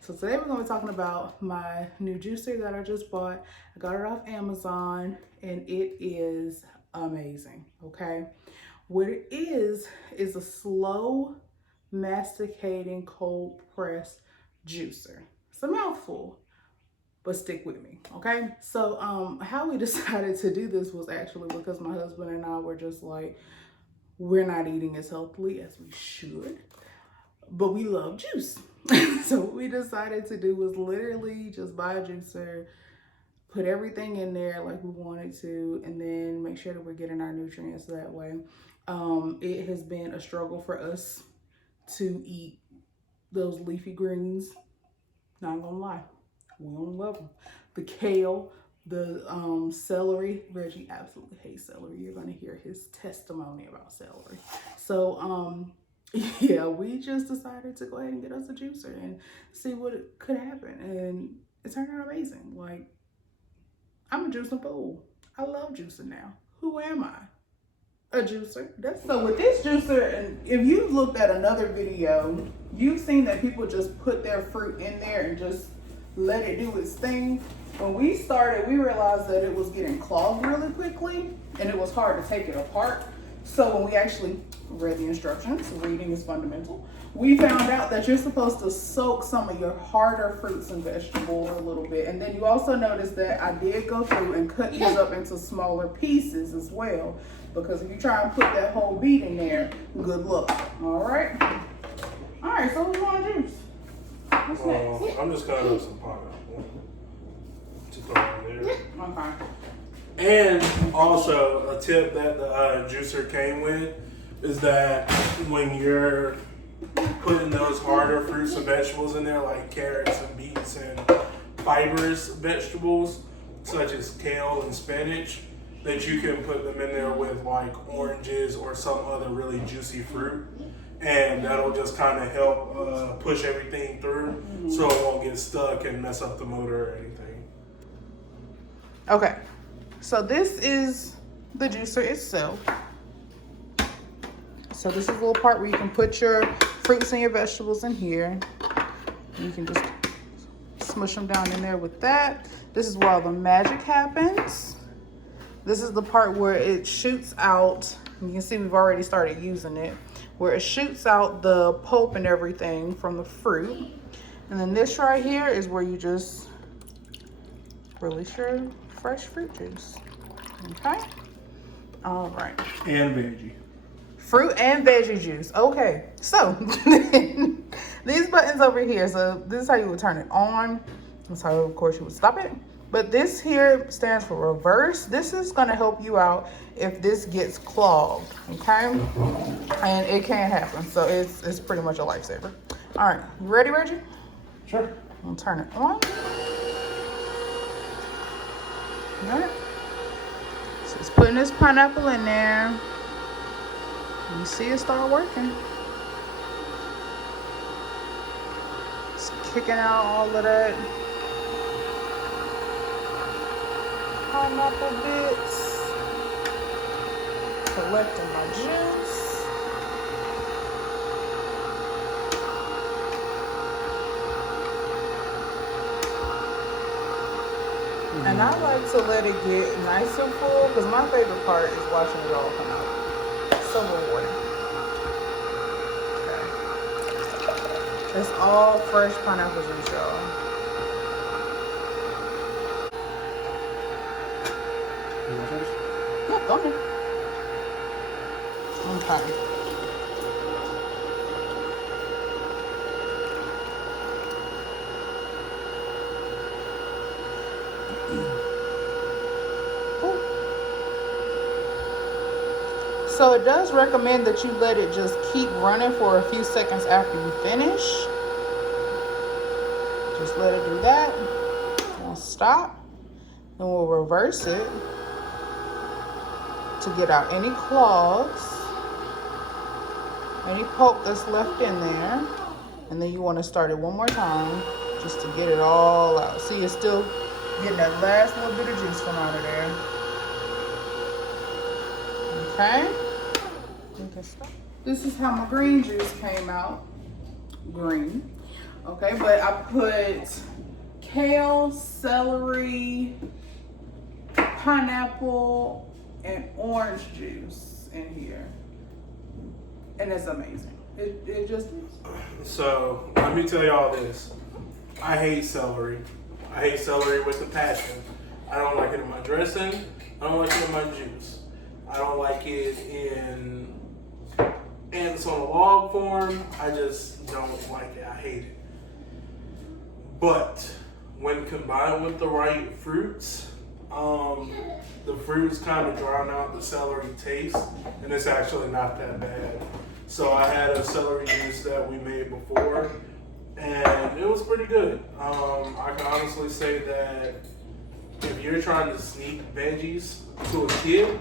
So today we're going to be talking about my new juicer that I just bought. I got it off Amazon and it is amazing, okay? What it is a slow masticating cold press juicer. It's a mouthful, but stick with me, okay? So how we decided to do this was actually because my husband and I were just like, we're not eating as healthily as we should, but we love juice. So what we decided to do was literally just buy a juicer, put everything in there like we wanted to, and then make sure that we're getting our nutrients that way. It has been a struggle for us to eat those leafy greens. Not gonna lie, we don't love them. The kale, the celery. Reggie absolutely hates celery. You're gonna hear his testimony about celery. So yeah, we just decided to go ahead and get us a juicer and see what could happen, and it turned out amazing. Like, I'm a juicing fool. I love juicing now. Who am I? A juicer. So with this juicer, and if you've looked at another video, you've seen that people just put their fruit in there and just let it do its thing. When we started, we realized that it was getting clogged really quickly and it was hard to take it apart. So when we actually read the instructions, reading is fundamental, we found out that you're supposed to soak some of your harder fruits and vegetables a little bit. And then you also notice that I did go through and cut these up into smaller pieces as well, because if you try and put that whole beet in there, good luck. All right, so who's going to juice? What's next? I'm just cutting up some pineapple to throw in there. Okay. And also, a tip that the juicer came with is that when you're putting those harder fruits and vegetables in there, like carrots and beets and fibrous vegetables, such as kale and spinach, that you can put them in there with like oranges or some other really juicy fruit. And that'll just kind of help push everything through, so it won't get stuck and mess up the motor or anything. Okay, so this is the juicer itself. So this is a little part where you can put your fruits and your vegetables in here. You can just smush them down in there with that. This is where all the magic happens. This is the part where it shoots out. You can see we've already started using it, where it shoots out the pulp and everything from the fruit. And then this right here is where you just release your fresh fruit juice. Okay? All right. And veggie. Fruit and veggie juice. Okay, so these buttons over here, so this is how you would turn it on. That's how, of course, you would stop it. But this here stands for reverse. This is gonna help you out if this gets clogged, okay? And it can happen, so it's pretty much a lifesaver. All right, you ready, Reggie? Sure. I'll turn it on. All right. So it's putting this pineapple in there. You see it start working. It's kicking out all of that pineapple bits, collecting my juice. And I like to let it get nice and full, because my favorite part is watching it all come out. So rewarding. Okay. It's all fresh pineapple juice, y'all. Yeah, go ahead. Okay. So it does recommend that you let it just keep running for a few seconds after you finish. Just let it do that. We'll stop. Then we'll reverse it to get out any clogs, any pulp that's left in there. And then you want to start it one more time just to get it all out. See, you're still getting that last little bit of juice from out of there. Okay. This is how my green juice came out. Green. Okay, but I put kale, celery, pineapple, and orange juice in here. And it's amazing. It just is. So let me tell y'all this. I hate celery. I hate celery with a passion. I don't like it in my dressing. I don't like it in my juice. I don't like it in ants on a log form. I just don't like it. I hate it. But when combined with the right fruits, the fruits kind of drown out the celery taste, and it's actually not that bad. So I had a celery juice that we made before, and it was pretty good. I can honestly say that if you're trying to sneak veggies to a kid,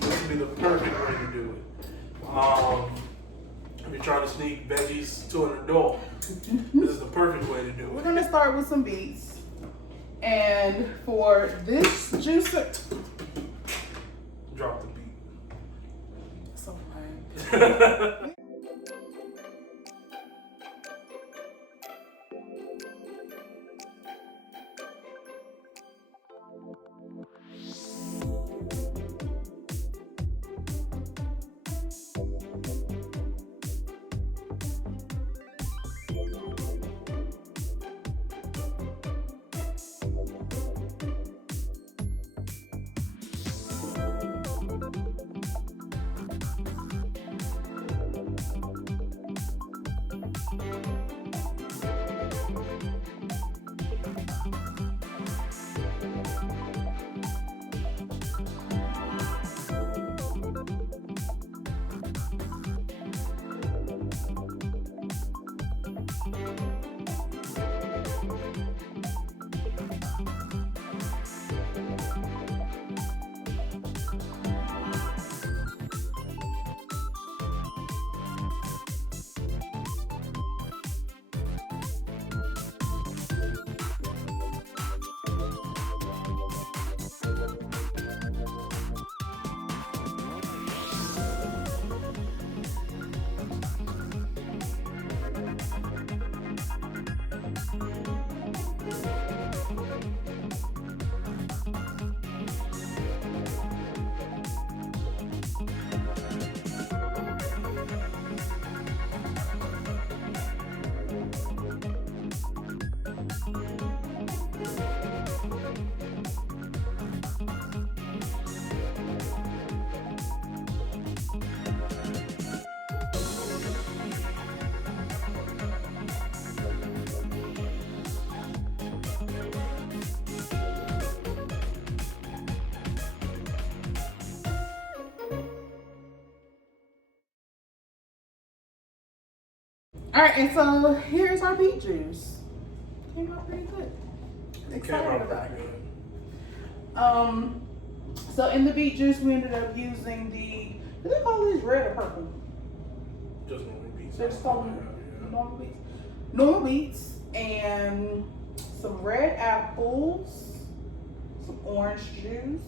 this would be the perfect way to do it. If you're trying to sneak veggies to an adult, this is the perfect way to do We're it. gonna start with some beets. And for this juicer, Drop the beat. so fine. All right, and so here's our beet juice. Came out pretty good. Excited about it. So in the beet juice, we ended up using do they call these red or purple? Just normal beets. They just call them normal beets. Normal beets and some red apples, some orange juice.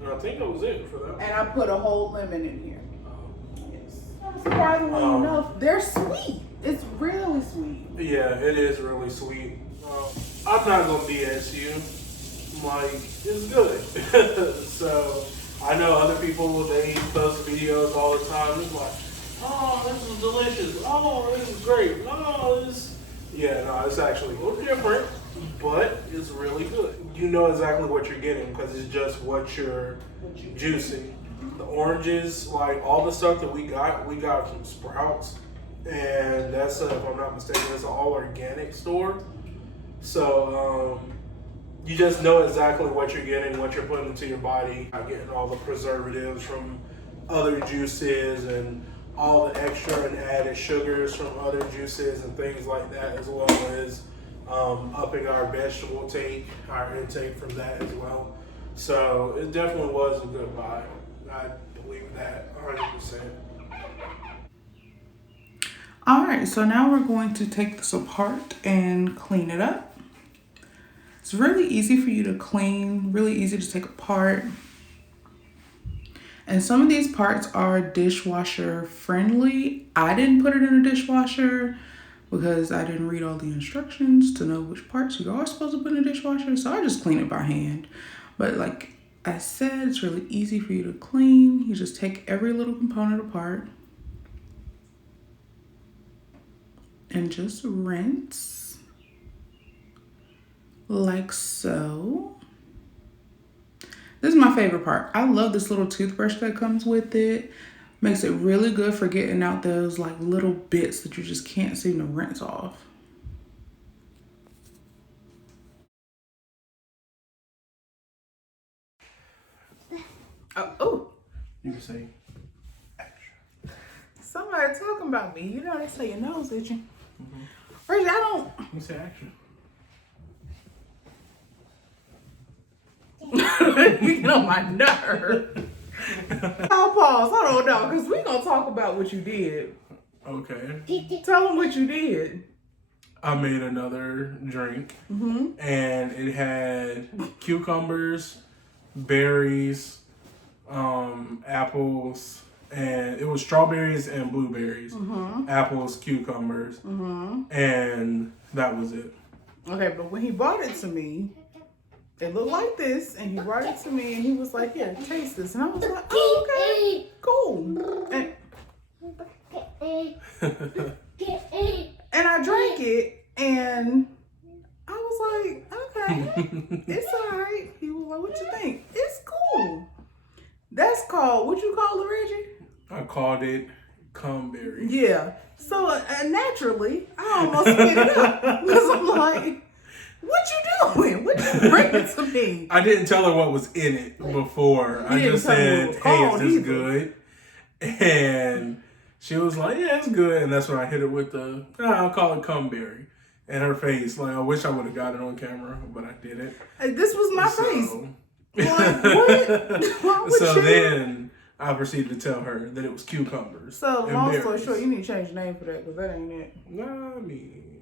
And I think that was it for that. And I put a whole lemon in here. Yes. Surprisingly enough, they're sweet. It's really sweet. Yeah, it is really sweet. I'm not gonna BS you. Like, it's good. So I know other people, they post videos all the time. It's like, oh, this is delicious. Oh, this is great. Oh, this. Yeah, no, it's actually a little different, but it's really good. You know exactly what you're getting because it's just what you're juicing. The oranges, like all the stuff that we got from Sprouts, and that's if I'm not mistaken, it's an all organic store. So you just know exactly what you're getting, what you're putting into your body. Not getting all the preservatives from other juices and all the extra and added sugars from other juices and things like that, as well as upping our vegetable our intake from that as well. So it definitely was a good buy. I believe that 100%. All right, so now we're going to take this apart and clean it up. It's really easy for you to clean, really easy to take apart. And some of these parts are dishwasher friendly. I didn't put it in a dishwasher, because I didn't read all the instructions to know which parts you are supposed to put in the dishwasher. So I just clean it by hand. But like I said, it's really easy for you to clean. You just take every little component apart and just rinse like so. This is my favorite part. I love this little toothbrush that comes with it. Makes it really good for getting out those like little bits that you just can't seem to rinse off. Oh, You can say action. somebody talking about me. You know they say your nose itching. Reggie, I don't. You can say action. You get on my nerve. I'll pause. Hold on, no, because we're going to talk about what you did. Okay. Tell them what you did. I made another drink, and it had cucumbers, berries, apples, and it was strawberries and blueberries, apples, cucumbers, and that was it. Okay, but when he brought it to me, it looked like this, and he brought it to me, and he was like, "Here, taste this," and I was like, "Oh, okay, cool." And I drank it, and I was like, "Okay, it's all right." He was like, "What you think?" "It's cool." That's called, what you call it, Reggie? I called it cumberry. Yeah. So naturally, I almost spit it up because I'm like, "What you doing? What you bringing to me?" I didn't tell her what was in it before. I didn't just tell her what it said, was "Hey, called is this either." good?" And she was like, "Yeah, it's good." And that's when I hit her with the, I'll call it cumberry. And her face, like, I wish I would have got it on camera, but I didn't. This was my face. So, Like, what? Why would so you? then I proceeded to tell her that it was cucumbers. So and long story berries. short, you need to change your name for that because that ain't it. Nah, I mean,